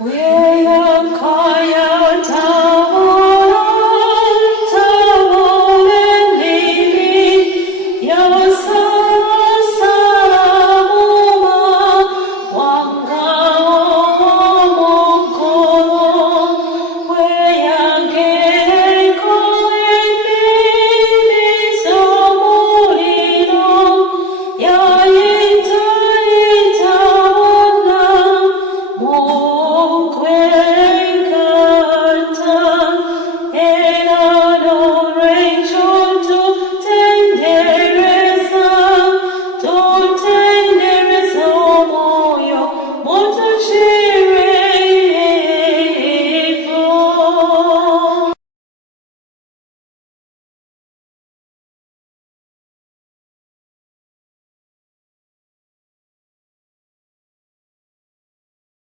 외약하여 자원은 이미 여섯 사람오마 왕가오 먹고 외양의 거인 미미소모리로 야인자인 자원나 목괴